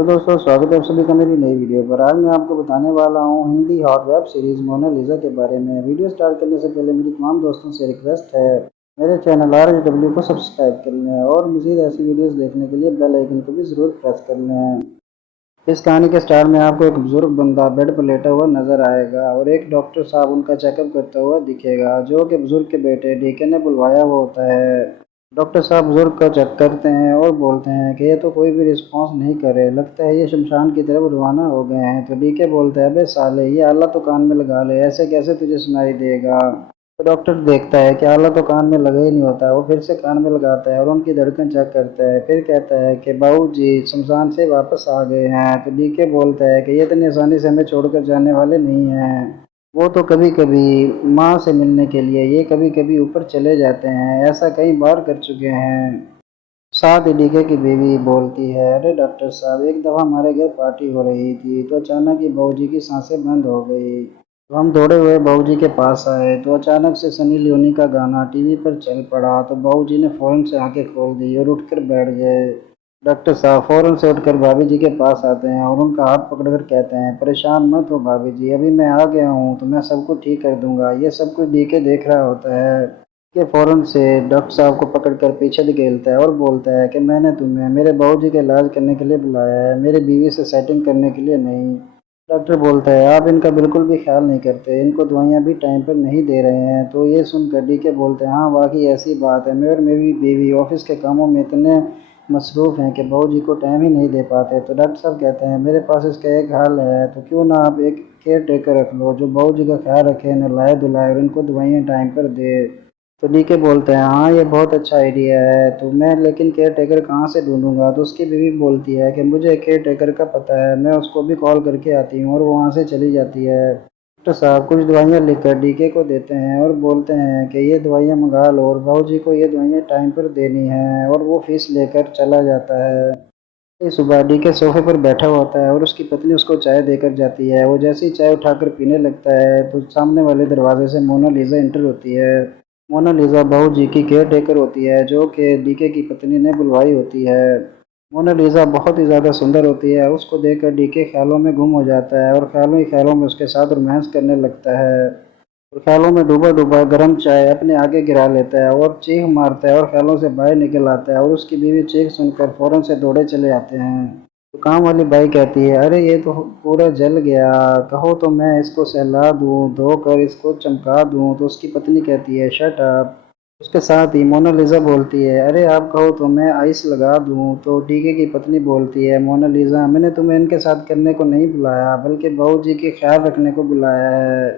Hello दोस्तों, स्वागत है आप सभी का मेरी नई वीडियो पर। आज मैं आपको बताने वाला हूँ Hindi hot web series Monalisa के बारे में। वीडियो स्टार्ट करने से पहले मेरी तमाम दोस्तों से रिक्वेस्ट है, मेरे चैनल RHW को सब्सक्राइब कर लें और मज़ीद ऐसी वीडियोस देखने के लिए बेल आइकन को भी ज़रूर प्रेस कर लें। इस कहानी के स्टार्ट में आपको एक बुजुर्ग बंदा बेड पर लेटा हुआ नजर आएगा और एक डॉक्टर साहब उनका चेकअप करता हुआ दिखेगा, जो कि बुजुर्ग के बेटे डीके ने बुलवाया हुआ होता है। डॉक्टर साहब बुजुर्ग का चेक करते हैं और बोलते हैं कि ये तो कोई भी रिस्पॉन्स नहीं करे, लगता है ये शमशान की तरफ रवाना हो गए हैं। तो डीके बोलता है, अबे साले, ये आला तो कान में लगा ले, ऐसे कैसे तुझे सुनाई देगा। तो डॉक्टर देखता है कि आला तो कान में लगा ही नहीं होता। वो फिर से कान में लगाता है और उनकी धड़कन चेक करता है। फिर कहता है कि बाबू जी शमशान से वापस आ गए हैं। तो डीके बोलता है कि ये इतनी आसानी से हमें छोड़कर जाने वाले नहीं हैं। वो तो कभी कभी माँ से मिलने के लिए ये कभी कभी ऊपर चले जाते हैं, ऐसा कई बार कर चुके हैं। साथ ही डीके की बीवी बोलती है, अरे डॉक्टर साहब, एक दफ़ा हमारे घर पार्टी हो रही थी तो अचानक ही बहूजी की सांसें बंद हो गई। तो हम दौड़े हुए बहूजी के पास आए तो अचानक से सनी लियोनी का गाना टीवी पर चल पड़ा। तो बहूजी ने फ़ौरन से आंखें खोल दी और उठकर बैठ गए। डॉक्टर साहब फ़ौरन से उठकर भाभी जी के पास आते हैं और उनका हाथ पकड़कर कहते हैं, परेशान मत हो भाभी जी, अभी मैं आ गया हूँ तो मैं सब कुछ ठीक कर दूंगा। ये सब कुछ डीके देख रहा होता है कि फ़ौरन से डॉक्टर साहब को पकड़कर पीछे धकेलता है और बोलता है कि मैंने तुम्हें मेरे बाबूजी का इलाज करने के लिए बुलाया है, मेरी बीवी से सेटिंग करने के लिए नहीं। डॉक्टर बोलता है, आप इनका बिल्कुल भी ख्याल नहीं करते, इनको दवाइयाँ भी टाइम पर नहीं दे रहे हैं। तो ये सुनकर डीके बोलते हैं, हाँ वाकई ऐसी बात है, मैं और मेरी बीवी ऑफिस के कामों में इतने मसरूफ़ हैं कि बाबूजी को टाइम ही नहीं दे पाते। तो डॉक्टर साहब कहते हैं, मेरे पास इसका एक हल है, तो क्यों ना आप एक केयर टेकर रख लो जो बाबूजी का ख्याल रखे, नहलाए धुलाए और इनको दवाइयाँ टाइम पर दे। तो डीके बोलते हैं, हाँ ये बहुत अच्छा आइडिया है, तो मैं लेकिन केयर टेकर कहाँ से ढूंढूंगा। तो उसकी बीवी बोलती है कि मुझे केयर टेकर का पता है, मैं उसको भी कॉल करके आती हूँ। और वो वहाँ से चली जाती है। डॉक्टर साहब कुछ दवाइयाँ लिखकर डीके को देते हैं और बोलते हैं कि ये दवाइयाँ मंगा लो और बाबूजी को ये दवाइयाँ टाइम पर देनी है, और वो फीस लेकर चला जाता है। एक सुबह डीके सोफे पर बैठा हुआ होता है और उसकी पत्नी उसको चाय देकर जाती है। वो जैसे ही चाय उठाकर पीने लगता है तो सामने वाले दरवाजे से मोनालिसा एंटर होती है। मोनालिसा बहू जी की केयर टेकर होती है, जो कि डीके की पत्नी ने बुलवाई होती है। मोनालिसा बहुत ही ज़्यादा सुंदर होती है। उसको देखकर डीके ख्यालों में गुम हो जाता है और ख्यालों ही ख्यालों में उसके साथ रोमांस करने लगता है। और ख्यालों में डूबा डूबा गर्म चाय अपने आगे गिरा लेता है और चीख मारता है और ख्यालों से बाहर निकल आता है। और उसकी बीवी चीख सुनकर फौरन से दौड़े चले आते हैं। तो काम वाली बाई कहती है, अरे ये तो पूरा जल गया, कहो तो मैं इसको सहला दूं, धोकर इसको चमका दूं। तो उसकी पत्नी कहती है, शट अप। उसके साथ ही मोनालिसा बोलती है, अरे आप कहो तो मैं आइस लगा दूं। तो डीके की पत्नी बोलती है, मोनालिसा, मैंने तुम्हें इनके साथ करने को नहीं बुलाया, बल्कि बहू जी के ख्याल रखने को बुलाया है।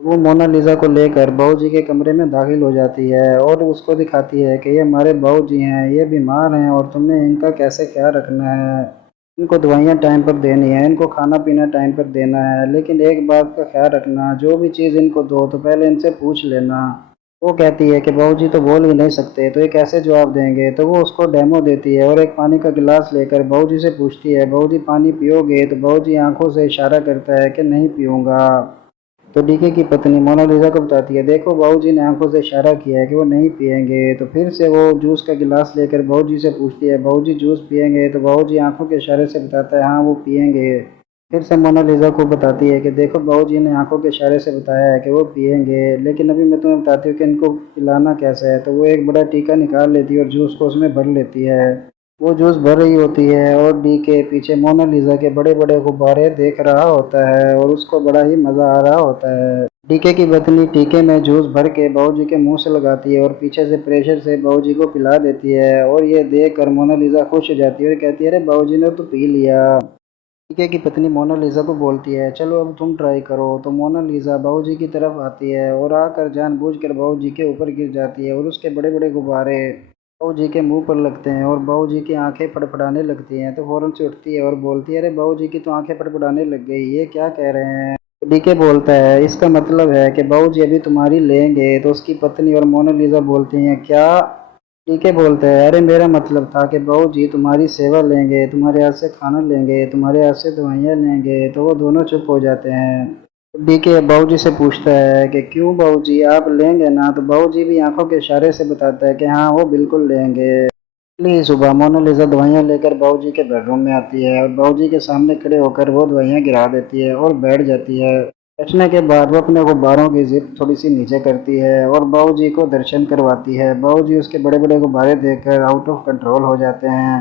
वो मोनालिसा को लेकर बहू जी के कमरे में दाखिल हो जाती है और उसको दिखाती है कि ये हमारे बहू जी हैं, ये बीमार हैं और तुमने इनका कैसे ख्याल रखना है। इनको दवाइयाँ टाइम पर देनी है, इनको खाना पीना टाइम पर देना है, लेकिन एक बात का ख्याल रखना, जो भी चीज़ इनको दो तो पहले इनसे पूछ लेना। वो कहती है कि बहू जी तो बोल ही नहीं सकते, तो ये कैसे जवाब देंगे। तो वो उसको डेमो देती है और एक पानी का गिलास लेकर बहू जी से पूछती है, बहू जी पानी पियोगे। तो बहू जी आंखों से इशारा करता है कि नहीं पीऊँगा। तो डीके की पत्नी मोनालिसा को बताती है, देखो बाबूजी ने आंखों से इशारा किया है कि वो नहीं पिएंगे। तो फिर से वो जूस का गिलास लेकर बाबूजी से पूछती है, बाबूजी जूस पिएंगे। तो बाबूजी आंखों के इशारे से बताता है, हाँ वो पिएंगे। फिर से मोनालिसा को बताती है कि देखो बाबूजी ने आंखों के इशारे से बताया है कि वो पिएंगे, लेकिन अभी मैं तुम्हें बताती हूँ कि इनको पिलाना कैसे है। तो वो एक बड़ा टीका निकाल लेती है और जूस को उसमें भर लेती है। वो जूस भर रही होती है और डी के पीछे मोनालिसा के बड़े बड़े गुब्बारे देख रहा होता है और उसको बड़ा ही मज़ा आ रहा होता है। डीके की पत्नी टीके में जूस भर के बाबूजी के मुंह से लगाती है और पीछे से प्रेशर से बाबूजी को पिला देती है। और ये देख कर मोनालिसा खुश हो जाती है और कहती है, अरे बाबूजी ने तो पी लिया। टीके की पत्नी मोनालिसा को बोलती है, चलो अब तुम ट्राई करो। तो मोनालिसा बाबूजी की तरफ आती है और आकर जानबूझकर बाबूजी के ऊपर गिर जाती है और उसके बड़े बड़े गुब्बारे बाबूजी के मुंह पर लगते हैं और बाबूजी की आंखें फड़फड़ाने लगती हैं। तो फौरन से उठती है और बोलती है, अरे बाबूजी की तो आंखें फड़फड़ाने लग गई, ये क्या कह रहे हैं। तो डीके बोलता है, इसका मतलब है कि बाबूजी अभी तुम्हारी लेंगे। तो उसकी पत्नी और मोनालिसा बोलती हैं, क्या। डीके बोलता है, अरे मेरा मतलब था कि बाबूजी तुम्हारी सेवा लेंगे, तुम्हारे हाथ से खाना लेंगे, तुम्हारे हाथ से दवाइयाँ लेंगे। तो वो दोनों चुप हो जाते हैं। डीके बाबूजी से पूछता है कि क्यों बाबूजी, आप लेंगे ना। तो बाबूजी भी आंखों के इशारे से बताता है कि हाँ वो बिल्कुल लेंगे। अगली सुबह मोनालिसा दवाइयाँ लेकर बाबूजी के बेडरूम में आती है और बाबूजी के सामने खड़े होकर वो दवाइयाँ गिरा देती है और बैठ जाती है। बैठने के बाद वो अपने गुब्बारों की जिप थोड़ी सी नीचे करती है और बाबूजी को दर्शन करवाती है। बाबूजी उसके बड़े बड़े गुब्बारे देखकर आउट ऑफ कंट्रोल हो जाते हैं।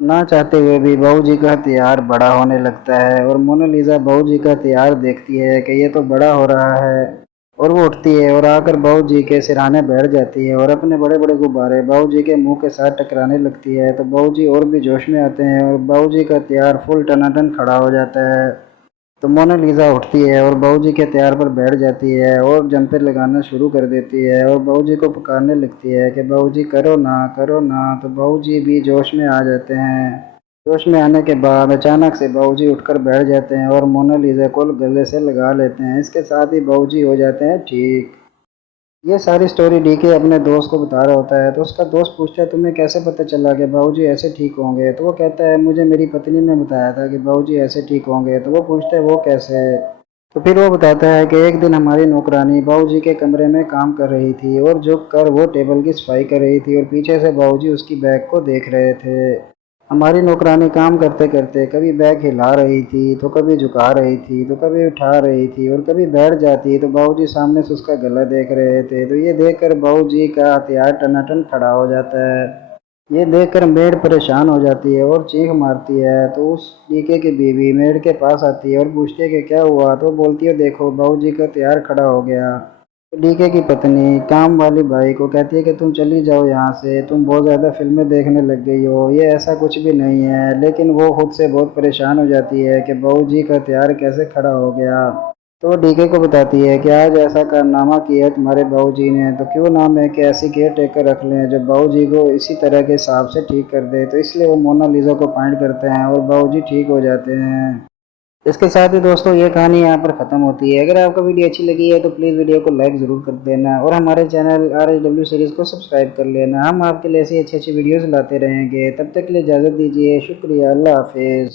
ना चाहते हुए भी बाबूजी का हथियार बड़ा होने लगता है और मोनालिसा बाबूजी का हथियार देखती है कि ये तो बड़ा हो रहा है और वो उठती है और आकर बाबूजी के सिरहाने बैठ जाती है और अपने बड़े बड़े गुब्बारे बाबूजी के मुंह के साथ टकराने लगती है। तो बाबूजी और भी जोश में आते हैं और बाबूजी का हथियार फुल टनाटन खड़ा हो जाता है। तो मोनालिसा उठती है और बाबूजी के हथियार पर बैठ जाती है और जंपे लगाना शुरू कर देती है और बाबूजी को पुकारने लगती है कि बाबूजी करो ना करो ना। तो बाबूजी भी जोश में आ जाते हैं। जोश में आने के बाद अचानक से बाबूजी उठकर बैठ जाते हैं और मोनालिसा को गले से लगा लेते हैं। इसके साथ ही बाबूजी हो जाते हैं ठीक। ये सारी स्टोरी डीके अपने दोस्त को बता रहा होता है। तो उसका दोस्त पूछता है तुम्हें कैसे पता चला कि बाबूजी ऐसे ठीक होंगे। तो वो कहता है मुझे मेरी पत्नी ने बताया था कि बाबूजी ऐसे ठीक होंगे। तो वो पूछता है वो कैसे। तो फिर वो बताता है कि एक दिन हमारी नौकरानी बाबूजी के कमरे में काम कर रही थी और झुक कर वो टेबल की सफाई कर रही थी और पीछे से बाबूजी उसकी बैग को देख रहे थे। हमारी नौकरानी काम करते करते कभी बैग हिला रही थी तो कभी झुका रही थी तो कभी उठा रही थी और कभी बैठ जाती। तो बाबूजी सामने से उसका गला देख रहे थे। तो ये देखकर बाबूजी का हथियार टनाटन खड़ा हो जाता है। ये देखकर मेड परेशान हो जाती है और चीख मारती है। तो उस डीके की बीवी मेड के पास आती है और पूछती है कि क्या हुआ। तो बोलती है देखो बाबूजी का हथियार खड़ा हो गया। तो डीके की पत्नी काम वाली बाई को कहती है कि तुम चली जाओ यहाँ से, तुम बहुत ज़्यादा फिल्में देखने लग गई हो, ये ऐसा कुछ भी नहीं है। लेकिन वो खुद से बहुत परेशान हो जाती है कि बाबूजी का हथियार कैसे खड़ा हो गया। तो वो डीके को बताती है कि आज ऐसा कारनामा किया है तुम्हारे बाबूजी ने, तो क्यों ना मैं कि ऐसी केयर टेकर रख लें जो बाबूजी को इसी तरह के हिसाब से ठीक कर दे। तो इसलिए वो मोनालिसा को पॉइंट करते हैं और बाबूजी ठीक हो जाते हैं। इसके साथ ही दोस्तों ये कहानी यहाँ पर ख़त्म होती है। अगर आपको वीडियो अच्छी लगी है तो प्लीज़ वीडियो को लाइक ज़रूर कर देना और हमारे चैनल RHW सीरीज़ को सब्सक्राइब कर लेना। हम आपके लिए ऐसी अच्छी अच्छी वीडियोज़ लाते रहेंगे। तब तक के लिए इजाज़त दीजिए। शुक्रिया। अल्लाह हाफिज़।